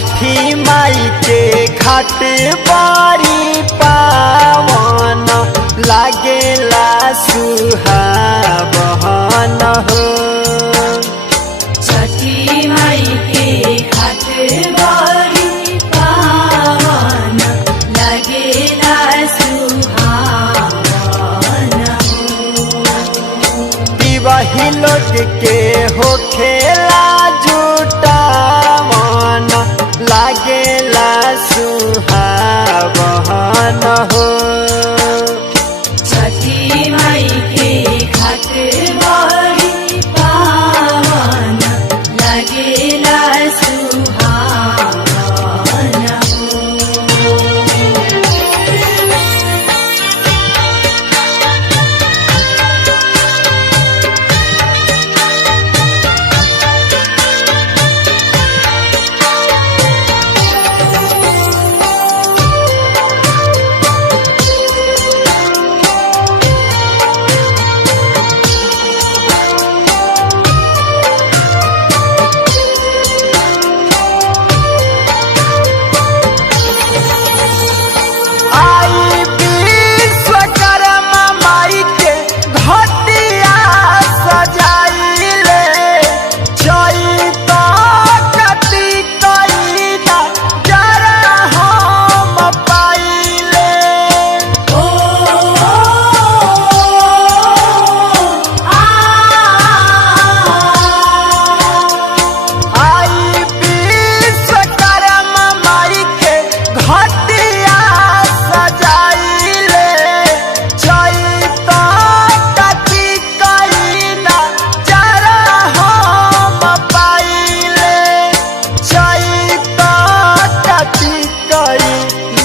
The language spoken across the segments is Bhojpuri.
छठी माई के घाट बारी पावन लागेला सुहावन हो। छठी माई के घाट बारी पावन लागेला सुहावन हो। वही लोग के होखेला जुटावन लागेला सुहावन हो। छठी माई के घाट बारी पावन लागेला सुहावन हो।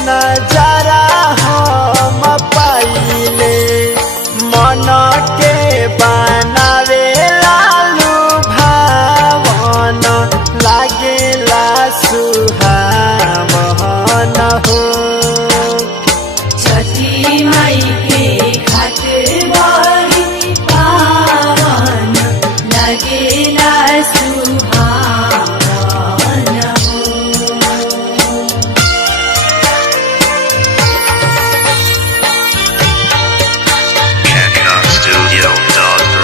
नजारा हम पाइले मन के बनावे लालू भावन लागेला सुहावन हो। छठी माई के घाट बारी पावन लागेला सुहावन हो। Studio Doctor.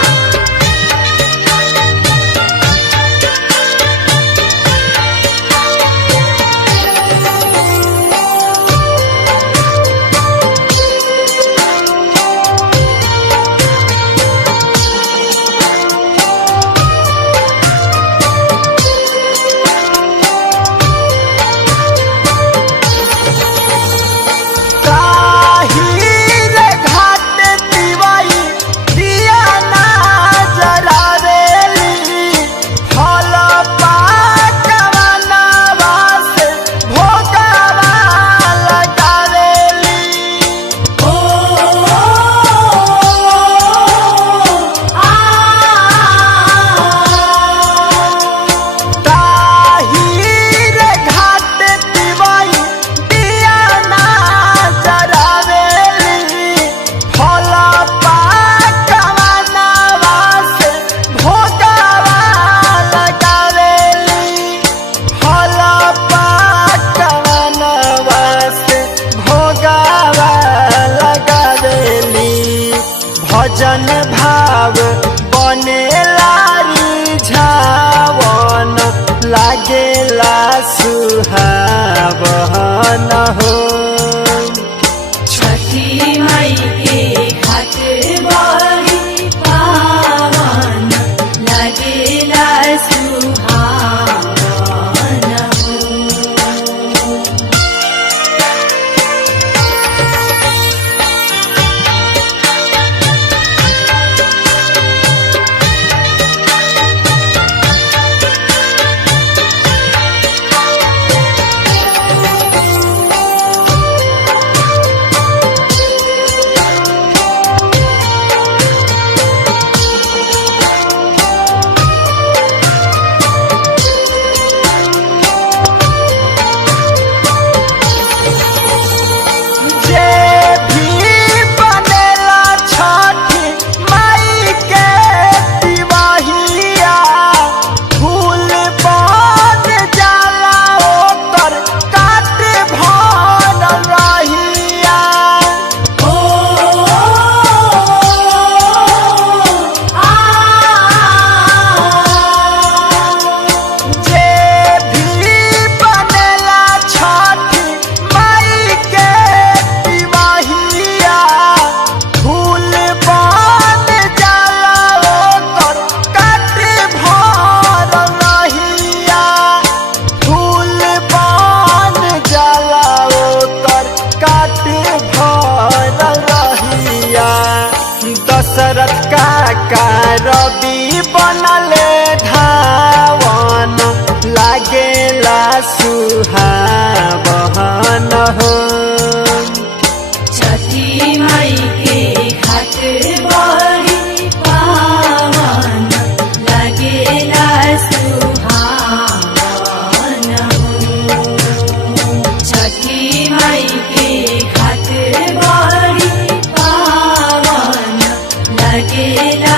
भजन भाव बनेला रिझावन लागेला सुहावन हो। छठी माई के घाट बारी पावन लागेला सुहावन हो। लागेला सुहावन हो। छठी माई के घाट बड़ी पावन लागेला सुहावन हो। छठी माई के घाट बड़ी पावन लागेला